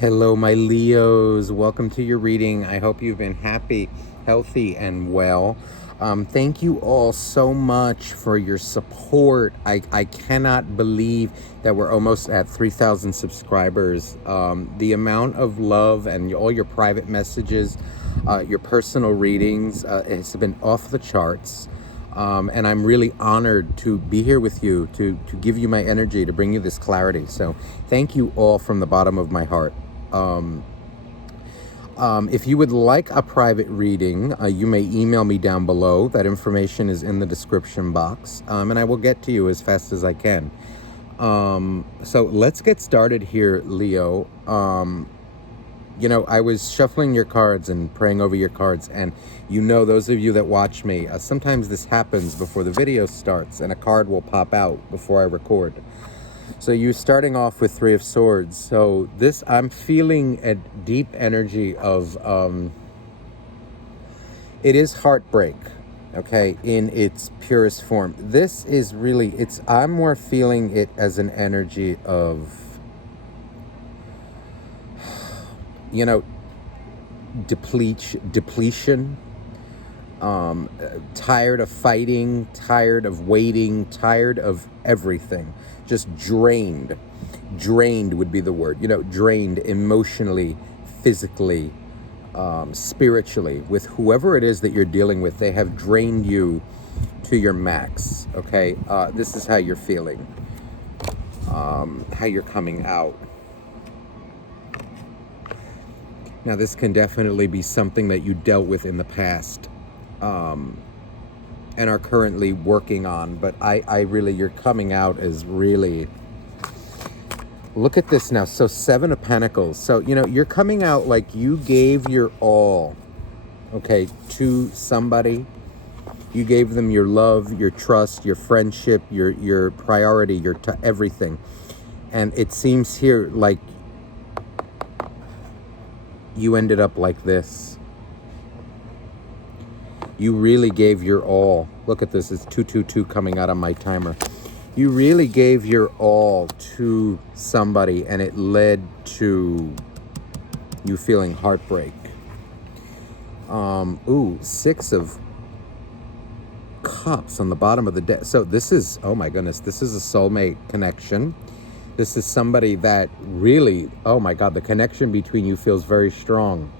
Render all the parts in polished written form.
Hello, my Leos. Welcome to your reading. I hope you've been happy, healthy, and well. Thank you all so much for your support. I cannot believe that we're almost at 3,000 subscribers. The amount of love and all your private messages, your personal readings, has been off the charts. And I'm really honored to be here with you, to give you my energy, to bring you this clarity. So thank you all from the bottom of my heart. If you would like a private reading, you may email me down below. That information is in the description box, and I will get to you as fast as I can. So let's get started here, Leo. I was shuffling your cards and praying over your cards, and those of you that watch me, sometimes this happens before the video starts and a card will pop out before I record. So you're starting off with Three of Swords. So this, I'm feeling a deep energy of, it is heartbreak, okay, in its purest form. This is really, I'm more feeling it as an energy of, depletion, tired of fighting, tired of waiting, tired of everything, just drained would be the word, drained emotionally, physically, spiritually, with whoever it is that you're dealing with. They have drained you to your max. Okay, this is how you're feeling, how you're coming out. Now, this can definitely be something that you dealt with in the past, and are currently working on, but I really, you're coming out as really, look at this now. So 7 of Pentacles. So, you're coming out like you gave your all, okay, to somebody. You gave them your love, your trust, your friendship, your priority, your everything. And it seems here like you ended up like this. You really gave your all. Look at this. It's 222 coming out on my timer. You really gave your all to somebody, and it led to you feeling heartbreak. 6 of Cups on the bottom of the deck. So this is, oh my goodness, this is a soulmate connection. This is somebody that really, oh my God, the connection between you feels very strong.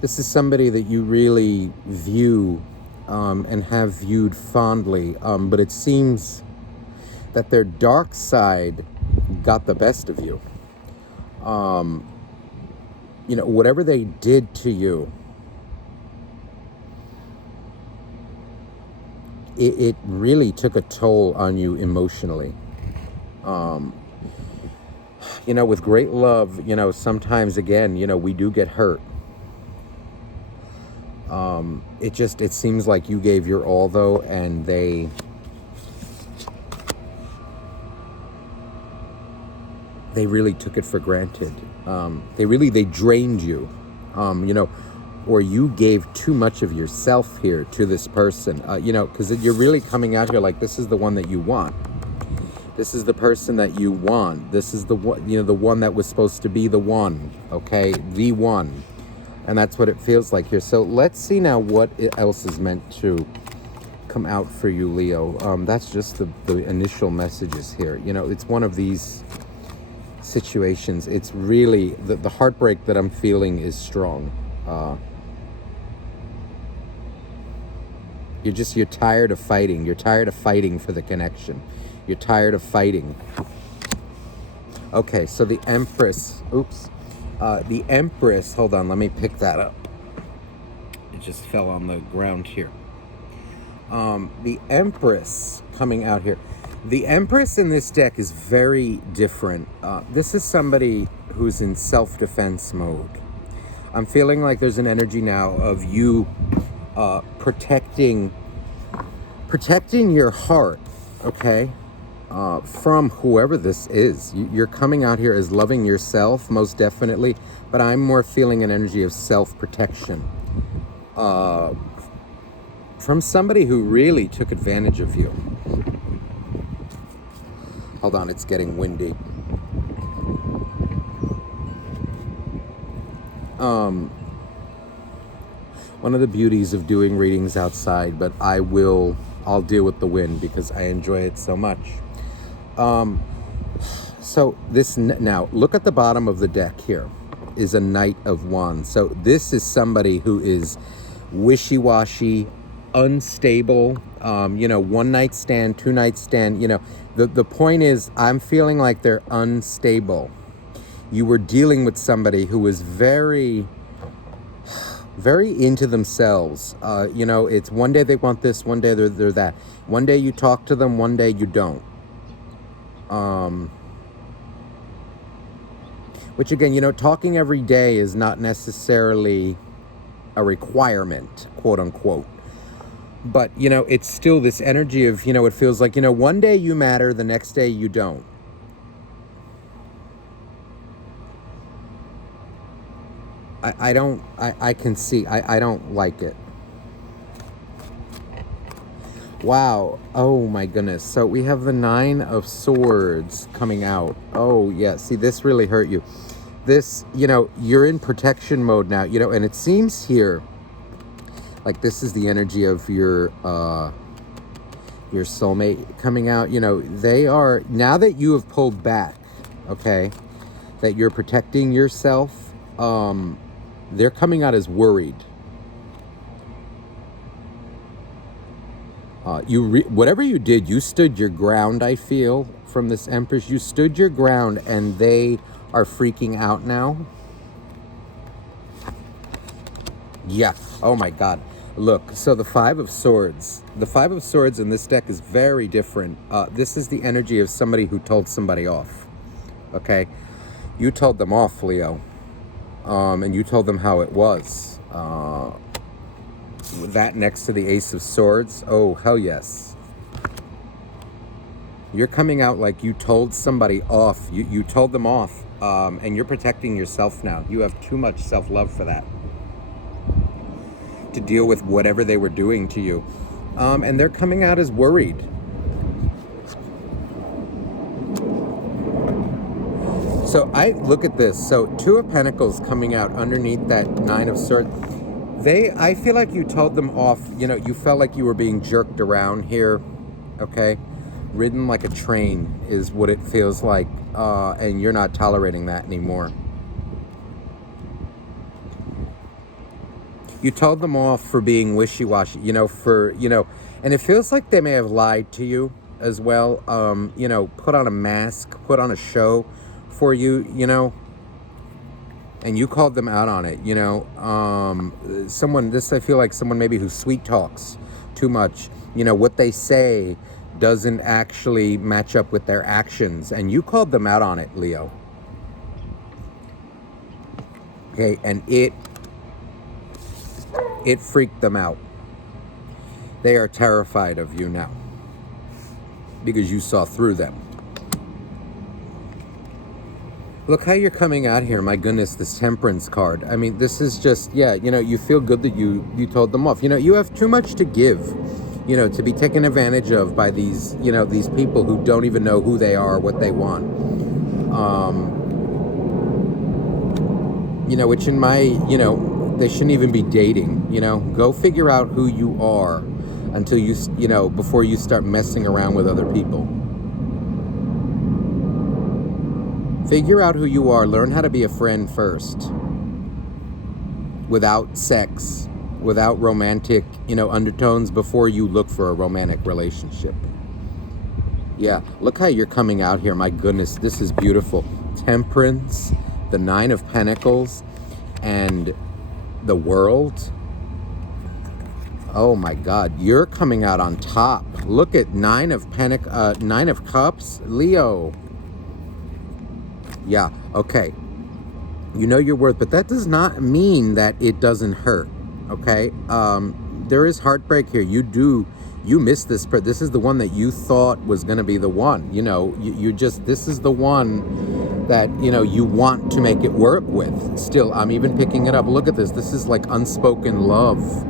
This is somebody that you really view and have viewed fondly, but it seems that their dark side got the best of you. Whatever they did to you, it really took a toll on you emotionally. With great love, sometimes, again, we do get hurt. It seems like you gave your all, though, and they really took it for granted. They drained you, or you gave too much of yourself here to this person, because you're really coming out here like this is the one that you want. This is the person that you want. This is the one, the one that was supposed to be the one, okay? The one. And that's what it feels like here. So let's see now what else is meant to come out for you, Leo. That's just the initial messages here. It's one of these situations. It's really, the heartbreak that I'm feeling is strong. You're tired of fighting. You're tired of fighting for the connection. You're tired of fighting. Okay, so the Empress, the Empress, hold on, let me pick that up. It just fell on the ground here. The Empress coming out here. The Empress in this deck is very different. This is somebody who's in self-defense mode. I'm feeling like there's an energy now of you protecting your heart, okay? From whoever this is. You're coming out here as loving yourself, most definitely, but I'm more feeling an energy of self-protection from somebody who really took advantage of you. Hold on, it's getting windy. One of the beauties of doing readings outside, but I'll deal with the wind because I enjoy it so much. So now look at the bottom of the deck here is a Knight of Wands. So this is somebody who is wishy-washy, unstable, one night stand, two night stand, the point is I'm feeling like they're unstable. You were dealing with somebody who was very, very into themselves. It's one day they want this, one day they're that. One day you talk to them, one day you don't. Which again, talking every day is not necessarily a requirement, quote unquote. But, it's still this energy of, it feels like, one day you matter, the next day you don't. I can see, I don't like it. Wow. Oh my goodness. So we have the 9 of Swords coming out. Oh yeah. See, this really hurt you. This, you're in protection mode now, and it seems here like this is the energy of your soulmate coming out. They are, now that you have pulled back, okay, that you're protecting yourself, they're coming out as worried. Whatever you did, you stood your ground, I feel, from this Empress. You stood your ground, and they are freaking out now. Yeah. Oh, my God. Look, so the 5 of Swords. The 5 of Swords in this deck is very different. This is the energy of somebody who told somebody off. Okay? You told them off, Leo. And you told them how it was. That next to the Ace of Swords. Oh, hell yes. You're coming out like you told somebody off. You told them off. And you're protecting yourself now. You have too much self-love for that, to deal with whatever they were doing to you. And they're coming out as worried. So I look at this. So 2 of Pentacles coming out underneath that 9 of Swords. I feel like you told them off. You felt like you were being jerked around here. Okay? Ridden like a train is what it feels like. And you're not tolerating that anymore. You told them off for being wishy-washy, and it feels like they may have lied to you as well. Put on a mask, put on a show for you, and you called them out on it, I feel like someone maybe who sweet talks too much, what they say doesn't actually match up with their actions, and you called them out on it, Leo. Okay, and it freaked them out. They are terrified of you now because you saw through them. Look how you're coming out here. My goodness, this Temperance card. I mean, this is just, you feel good that you told them off. You have too much to give, to be taken advantage of by these, these people who don't even know who they are, what they want. Which in my, they shouldn't even be dating, Go figure out who you are until before you start messing around with other people. Figure out who you are. Learn how to be a friend first. Without sex, without romantic, undertones before you look for a romantic relationship. Yeah, look how you're coming out here. My goodness, this is beautiful. Temperance, the 9 of Pentacles, and the World. Oh my God, you're coming out on top. Look at 9 of Cups, Leo. Yeah, okay. You know your worth, but that does not mean that it doesn't hurt, okay? There is heartbreak here. You missed this, but this is the one that you thought was going to be the one. This is the one that, you want to make it work with. Still, I'm even picking it up. Look at this. This is like unspoken love.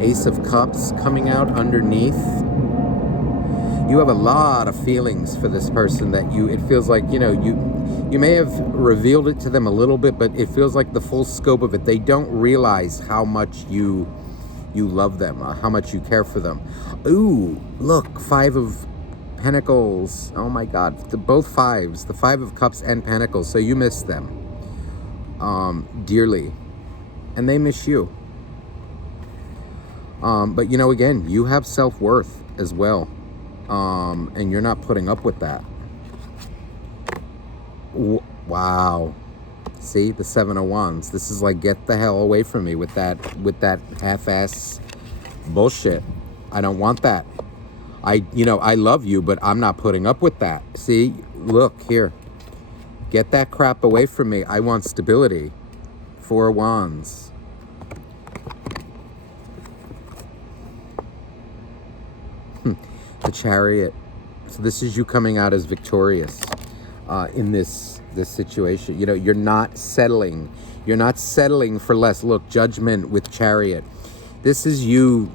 Ace of Cups coming out underneath. You have a lot of feelings for this person that it feels like, you may have revealed it to them a little bit, but it feels like the full scope of it. They don't realize how much you love them, how much you care for them. Ooh, look, 5 of Pentacles. Oh my God, both 5s, the 5 of Cups and Pentacles. So you miss them dearly, and they miss you. But again, you have self-worth as well, and you're not putting up with that. Wow. See, the 7 of Wands. This is like, get the hell away from me with that half-ass bullshit. I don't want that. I love you, but I'm not putting up with that. See, look here. Get that crap away from me. I want stability. 4 of Wands. The Chariot. So this is you coming out as victorious in this situation. You're not settling. You're not settling for less. Look, Judgment with Chariot. This is you,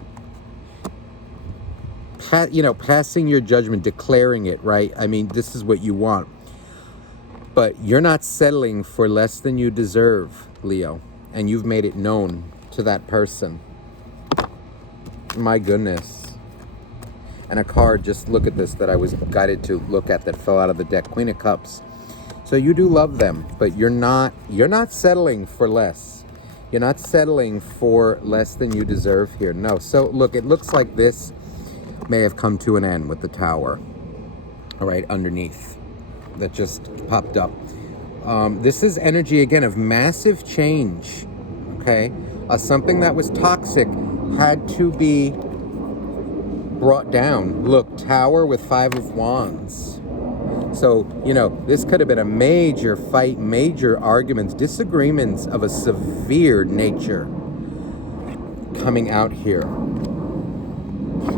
passing your judgment, declaring it, right? I mean, this is what you want. But you're not settling for less than you deserve, Leo. And you've made it known to that person. My goodness. And a card, just look at this, that I was guided to look at, that fell out of the deck. Queen of Cups. So you do love them, but you're not settling for less. You're not settling for less than you deserve here. No. So look, it looks like this may have come to an end with the Tower. All right, underneath. That just popped up. This is energy, again, of massive change. Okay? Something that was toxic had to be brought down. Look, Tower with 5 of Wands. So, this could have been a major fight, major arguments, disagreements of a severe nature coming out here.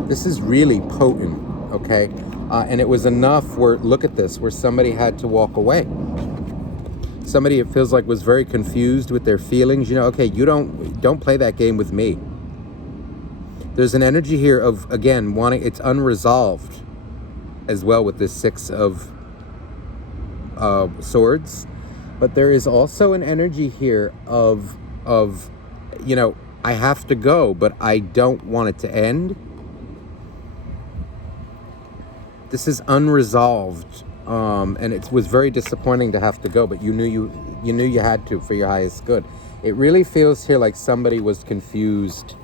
This is really potent, okay? And it was enough where, look at this, where somebody had to walk away. Somebody, it feels like, was very confused with their feelings. Okay, you don't play that game with me. There's an energy here of, again, it's unresolved as well with this 6 of Swords. But there is also an energy here of I have to go, but I don't want it to end. This is unresolved, and it was very disappointing to have to go, but you knew you had to for your highest good. It really feels here like somebody was confused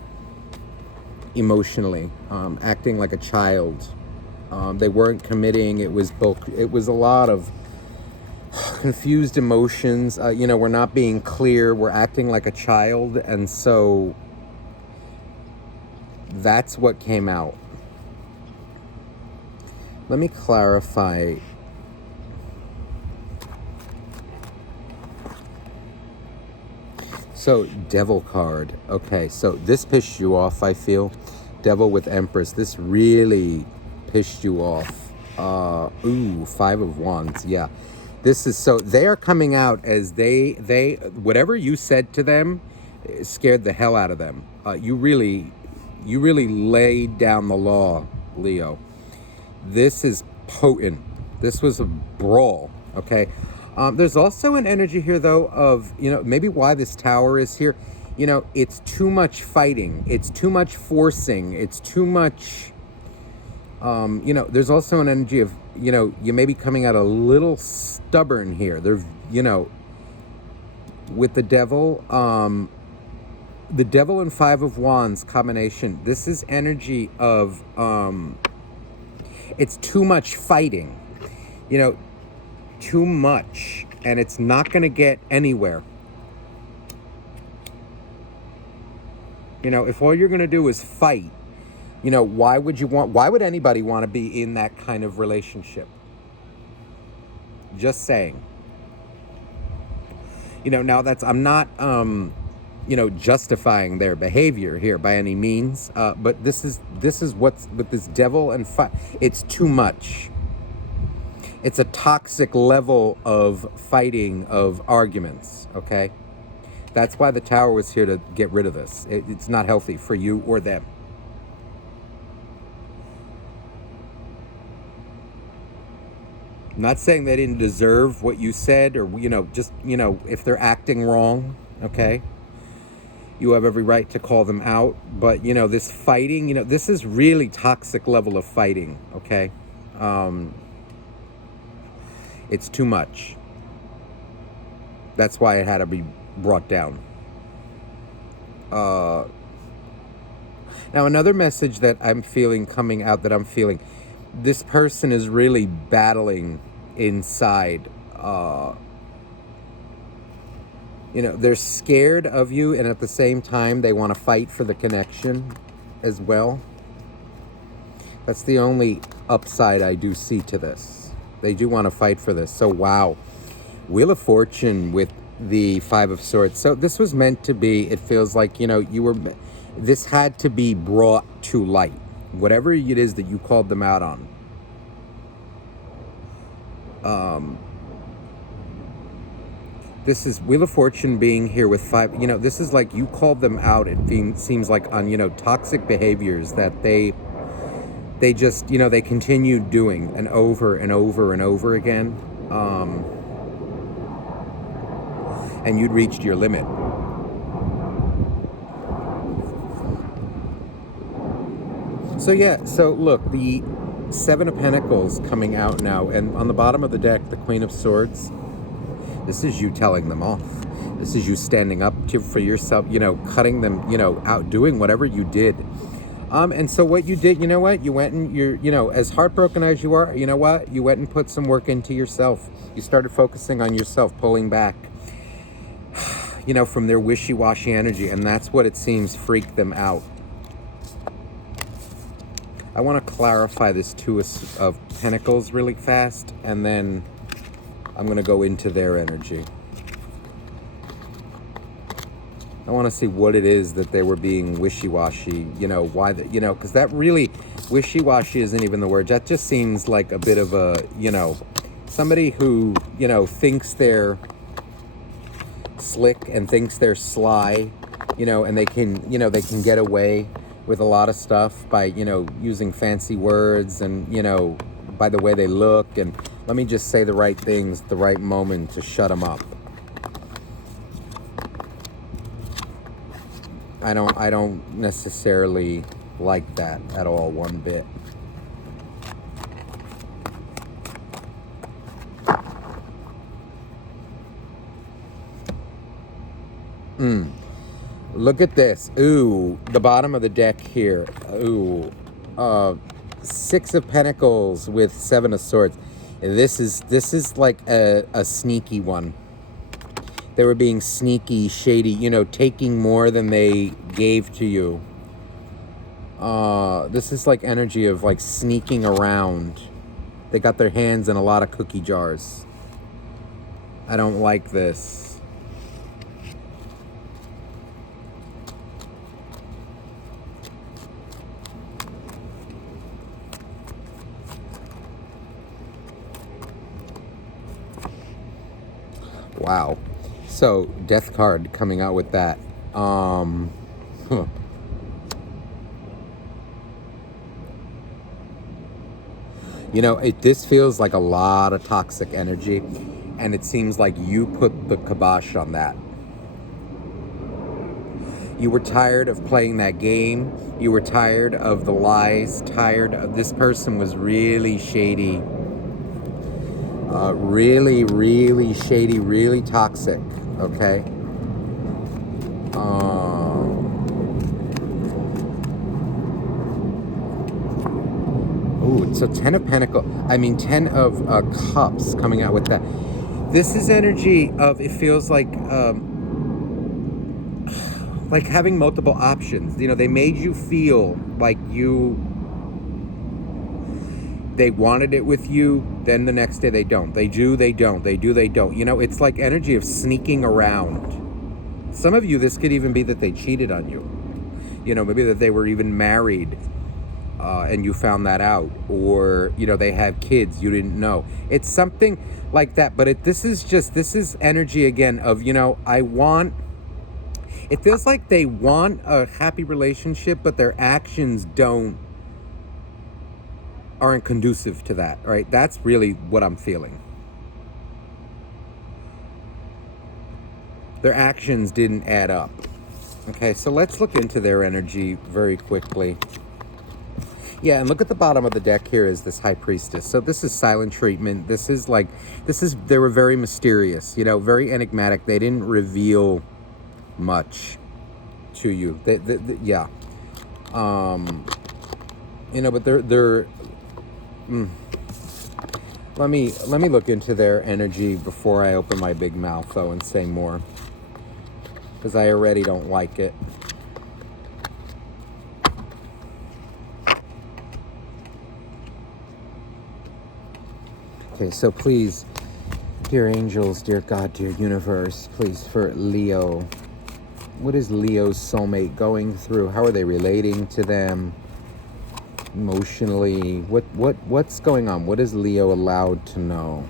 emotionally, acting like a child. They weren't committing. It was a lot of confused emotions. We're not being clear. We're acting like a child, and so that's what came out. Let me clarify. So, Devil card. Okay, so this pissed you off, I feel. Devil with Empress. This really pissed you off. 5 of Wands. Yeah. This is, so they are coming out as they whatever you said to them scared the hell out of them. You really laid down the law, Leo. This is potent. This was a brawl, okay? There's also an energy here, though, of, maybe why this Tower is here. It's too much fighting. It's too much forcing. It's too much, there's also an energy of, you may be coming out a little stubborn here. There's, with the Devil and 5 of Wands combination, this is energy of, it's too much fighting, too much, and it's not going to get anywhere. If all you're going to do is fight, why would anybody want to be in that kind of relationship? Just saying. Now I'm not, justifying their behavior here by any means, but this is what's with this Devil and fight. It's too much. It's a toxic level of fighting, of arguments, okay? That's why the Tower was here, to get rid of this. It's not healthy for you or them. Not saying they didn't deserve what you said, or, just, if they're acting wrong, okay? You have every right to call them out. But, this fighting, this is really toxic level of fighting, okay? It's too much. That's why it had to be brought down. Now, another message that I'm feeling coming out, this person is really battling inside. They're scared of you, and at the same time, they want to fight for the connection as well. That's the only upside I do see to this. They do want to fight for this. So, wow. Wheel of Fortune with the Five of Swords. So this was meant to be, it feels like, this had to be brought to light. Whatever it is that you called them out on. This is Wheel of Fortune being here with five. This is like you called them out. It seems like on, toxic behaviors that they just, they continue doing and over and over and over again. And you'd reached your limit. So yeah, so look, the Seven of Pentacles coming out now, and on the bottom of the deck, the Queen of Swords. This is you telling them off. This is you standing up for yourself, cutting them, out, doing whatever you did. And so what you did, you went and you're, as heartbroken as you are, you went and put some work into yourself. You started focusing on yourself, pulling back, from their wishy-washy energy. And that's what it seems freaked them out. I want to clarify this Two of Pentacles really fast, and then I'm going to go into their energy. I want to see what it is that they were being wishy-washy, why because that really, wishy-washy isn't even the word. That just seems like a bit of a, somebody who, thinks they're slick and thinks they're sly, and they can get away with a lot of stuff by, using fancy words and, by the way they look, and let me just say the right things at the right moment to shut them up. I don't necessarily like that at all, one bit. Look at this. Ooh, the bottom of the deck here. Ooh, Six of Pentacles with Seven of Swords. This is like a sneaky one. They were being sneaky, shady, taking more than they gave to you. This is like energy of like sneaking around. They got their hands in a lot of cookie jars. I don't like this. Wow. So, Death card coming out with that. This feels like a lot of toxic energy, and it seems like you put the kibosh on that. You were tired of playing that game. You were tired of the lies, tired of this person was really shady. Really, really shady, really toxic, okay? Ooh, so 10 of Pentacles, 10 of Cups coming out with that. This is energy of, it feels like having multiple options. They made you feel like they wanted it with you, then the next day they don't. They do, they don't. They do, they don't. It's like energy of sneaking around. Some of you, this could even be that they cheated on you. Maybe that they were even married and you found that out. Or, they have kids, you didn't know. It's something like that. But this is energy again of, it feels like they want a happy relationship, but their actions don't aren't conducive to that, all right? That's really what I'm feeling. Their actions didn't add up. Okay, so let's look into their energy very quickly. Yeah, and look at the bottom of the deck here is this High Priestess. So this is silent treatment. They were very mysterious, very enigmatic. They didn't reveal much to you. Yeah. But they're let me look into their energy before I open my big mouth, though, and say more, because I already don't like it. Okay, so please, dear angels, dear God, dear universe, please, for Leo, what is Leo's soulmate going through? How are they relating to them emotionally? What's going on? What is Leo allowed to know?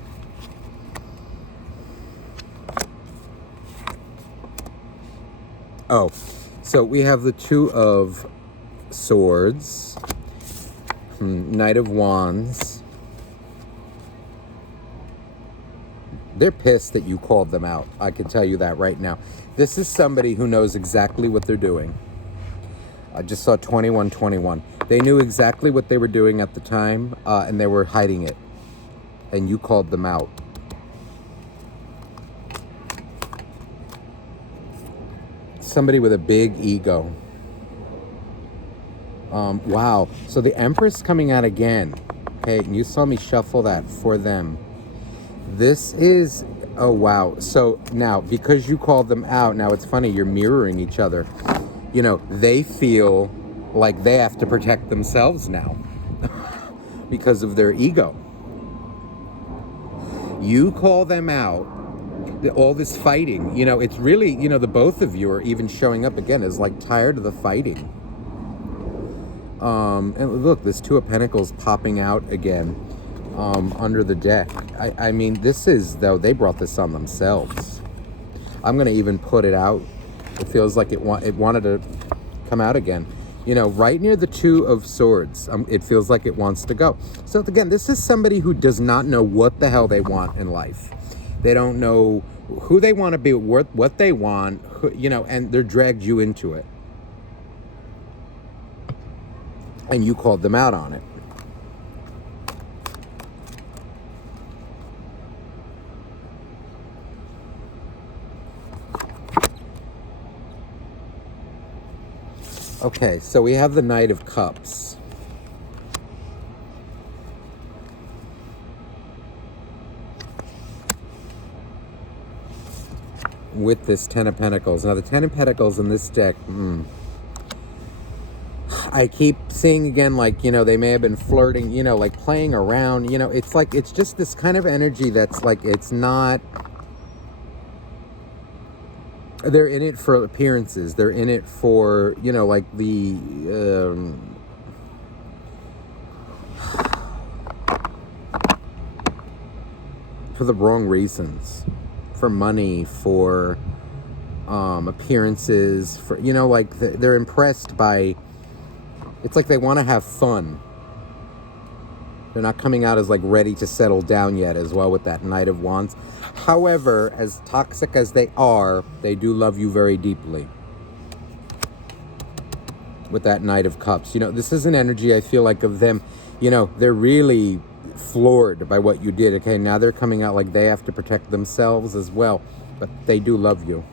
Oh, so we have the Two of Swords, Knight of Wands. They're pissed that you called them out. I can tell you that right now. This is somebody who knows exactly what they're doing. I just saw 2121. They knew exactly what they were doing at the time, and they were hiding it. And you called them out. Somebody with a big ego. Wow. So the Empress coming out again. Okay, and you saw me shuffle that for them. This is, oh wow. So now, because you called them out, now it's funny, you're mirroring each other. They feel like they have to protect themselves now because of their ego. You call them out, all this fighting, it's really, the both of you are even showing up again as like tired of the fighting. And look, this Two of Pentacles popping out again. Under the deck. I mean, this is, though, they brought this on themselves. I'm going to even put it out. It feels like it wanted to come out again. Right near the Two of Swords. It feels like it wants to go. So, again, this is somebody who does not know what the hell they want in life. They don't know who they want to be, what they want, and they're dragged you into it. And you called them out on it. Okay, so we have the Knight of Cups. With this Ten of Pentacles. Now, the Ten of Pentacles in this deck, I keep seeing again, like, they may have been flirting, like playing around, it's like, it's just this kind of energy that's like, it's not, they're in it for appearances. They're in it for, like the, for the wrong reasons. For money, for appearances, for, like they're impressed by, it's like they want to have fun. They're not coming out as like ready to settle down yet as well with that Knight of Wands. However, as toxic as they are, they do love you very deeply. With that Knight of Cups. This is an energy I feel like of them, they're really floored by what you did. Okay, now they're coming out like they have to protect themselves as well. But they do love you.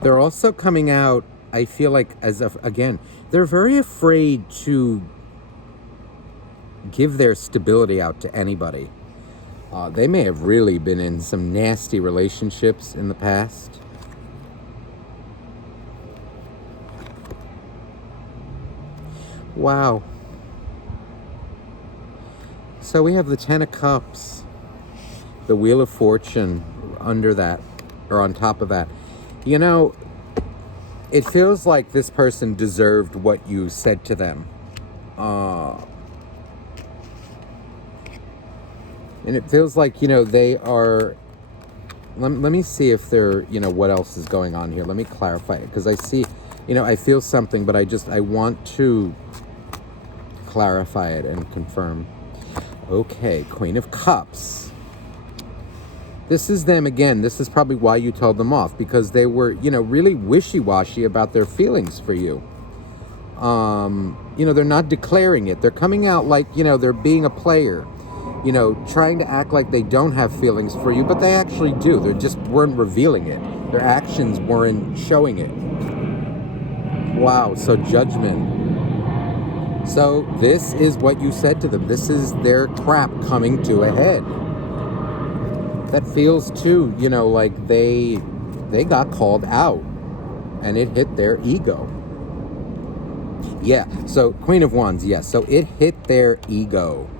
They're also coming out, I feel like, as if, again, they're very afraid to give their stability out to anybody. They may have really been in some nasty relationships in the past. Wow. So we have the Ten of Cups, the Wheel of Fortune under that, or on top of that. It feels like this person deserved what you said to them. And it feels like, they are let me see if there, what else is going on here. Let me clarify it, because I see, I feel something, but I want to clarify it and confirm. Okay, Queen of Cups. This is them again. This is probably why you told them off, because they were, really wishy-washy about their feelings for you. They're not declaring it. They're coming out like, they're being a player, trying to act like they don't have feelings for you, but they actually do. They just weren't revealing it. Their actions weren't showing it. Wow, so Judgment. So this is what you said to them. This is their crap coming to a head. That feels too, like they got called out and it hit their ego. Yeah, so Queen of Wands, yes. So it hit their ego,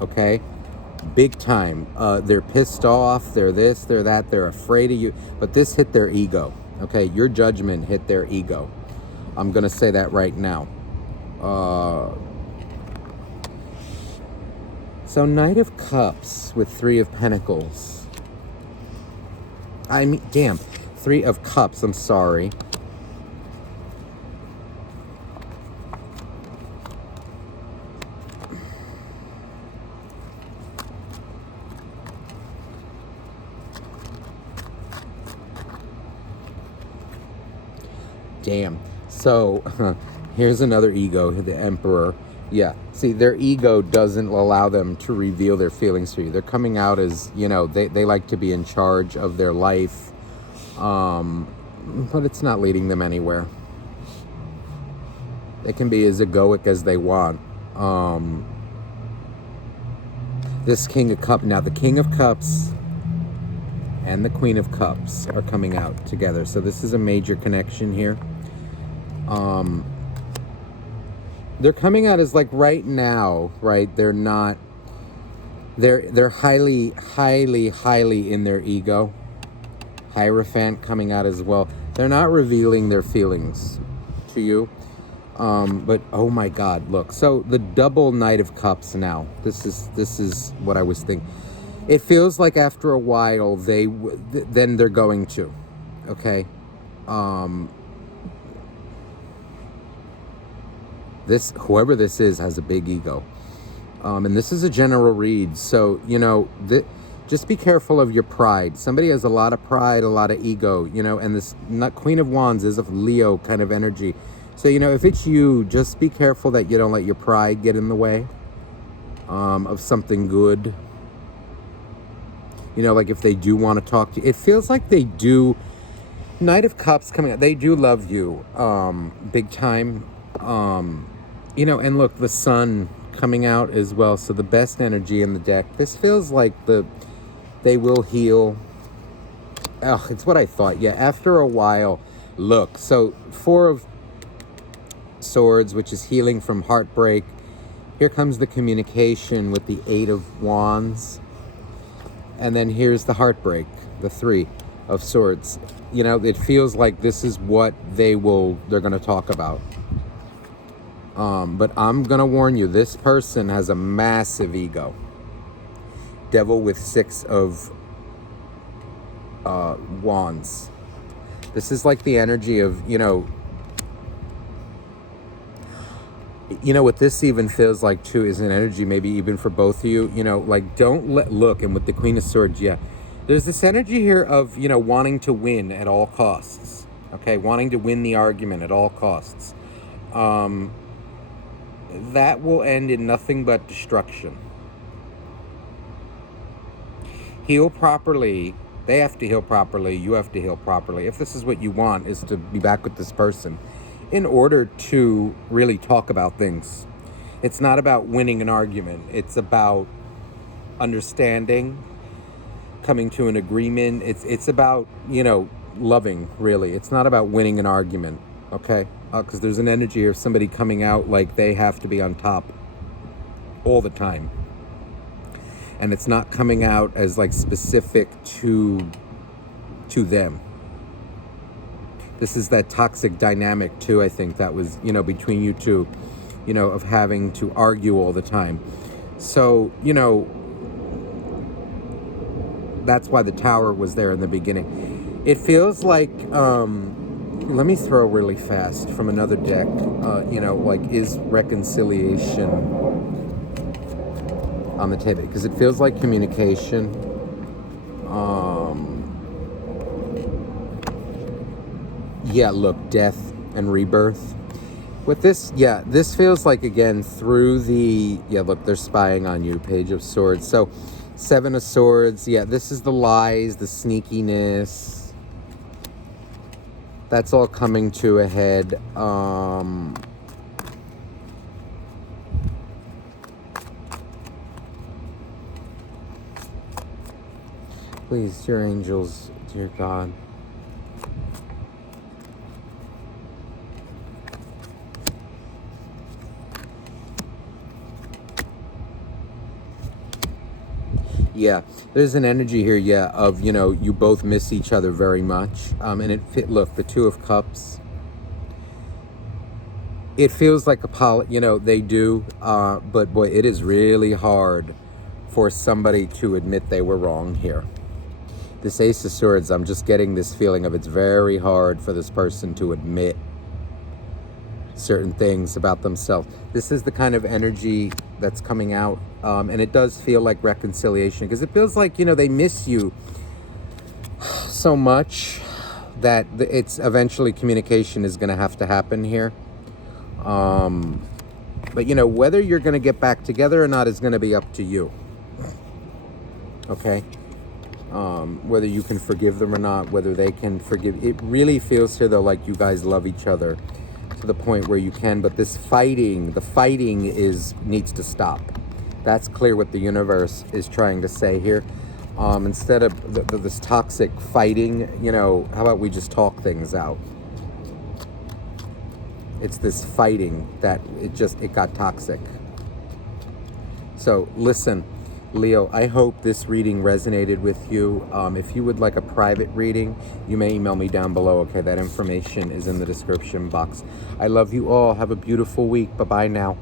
okay? Big time. They're pissed off, they're this, they're that, they're afraid of you. But this hit their ego, okay? Your judgment hit their ego. I'm going to say that right now. So Knight of Cups with Three of Pentacles. I mean, damn, Three of Cups, I'm sorry. Damn. So, here's another ego, the Emperor. Yeah. See, their ego doesn't allow them to reveal their feelings for you. They're coming out as, they like to be in charge of their life. But it's not leading them anywhere. They can be as egoic as they want. This King of Cups. Now, the King of Cups and the Queen of Cups are coming out together. So this is a major connection here. They're coming out as like right now, right? They're not, they're highly, highly, highly in their ego. Hierophant coming out as well. They're not revealing their feelings to you. But oh my God, look. So the double Knight of Cups now. This is what I was thinking. It feels like after a while then they're going to, okay? Whoever this is has a big ego. And this is a general read. So, just be careful of your pride. Somebody has a lot of pride, a lot of ego, and this Queen of Wands is a Leo kind of energy. So, if it's you, just be careful that you don't let your pride get in the way of something good. Like if they do want to talk to you, it feels like they do. Knight of Cups coming out, they do love you, big time. And look, the Sun coming out as well. So the best energy in the deck. This feels like they will heal. Oh, it's what I thought. Yeah, after a while. Look, so Four of Swords, which is healing from heartbreak. Here comes the communication with the Eight of Wands. And then here's the heartbreak, the Three of Swords. It feels like this is what they're going to talk about. But I'm going to warn you, this person has a massive ego. Devil with Six of Wands. This is like the energy of, what this even feels like too is an energy maybe even for both of you, like look, and with the Queen of Swords, yeah. There's this energy here of, wanting to win at all costs. Okay, wanting to win the argument at all costs. That will end in nothing but destruction. Heal properly. They have to heal properly. You have to heal properly. If this is what you want, is to be back with this person in order to really talk about things. It's not about winning an argument. It's about understanding, coming to an agreement. It's about, loving, really. It's not about winning an argument, okay? Because there's an energy of somebody coming out like they have to be on top all the time. And it's not coming out as like specific to them. This is that toxic dynamic too, I think, that was, between you two, of having to argue all the time. So, that's why the tower was there in the beginning. It feels like, let me throw really fast from another deck, like, is reconciliation on the table? Because it feels like communication. Yeah, look, death and rebirth. With this, yeah, this feels like, again, through the, yeah, look, they're spying on you, Page of Swords. So, Seven of Swords, yeah, this is the lies, the sneakiness. That's all coming to a head. Please, dear angels, dear God. Yeah, there's an energy here, yeah, of, you both miss each other very much. And it fit, look, the Two of Cups. It feels like they do, but boy, it is really hard for somebody to admit they were wrong here. This Ace of Swords, I'm just getting this feeling of it's very hard for this person to admit certain things about themselves. This is the kind of energy that's coming out, and it does feel like reconciliation, because it feels like, they miss you so much that it's eventually communication is going to have to happen here. But, whether you're going to get back together or not is going to be up to you. Okay? Whether you can forgive them or not, whether they can forgive. It really feels here, though, like you guys love each other to the point where you can. But this fighting, the fighting needs to stop. That's clear what the universe is trying to say here. Instead of this toxic fighting, how about we just talk things out? It's this fighting that it got toxic. So listen, Leo, I hope this reading resonated with you. If you would like a private reading, you may email me down below. Okay, that information is in the description box. I love you all. Have a beautiful week. Bye-bye now.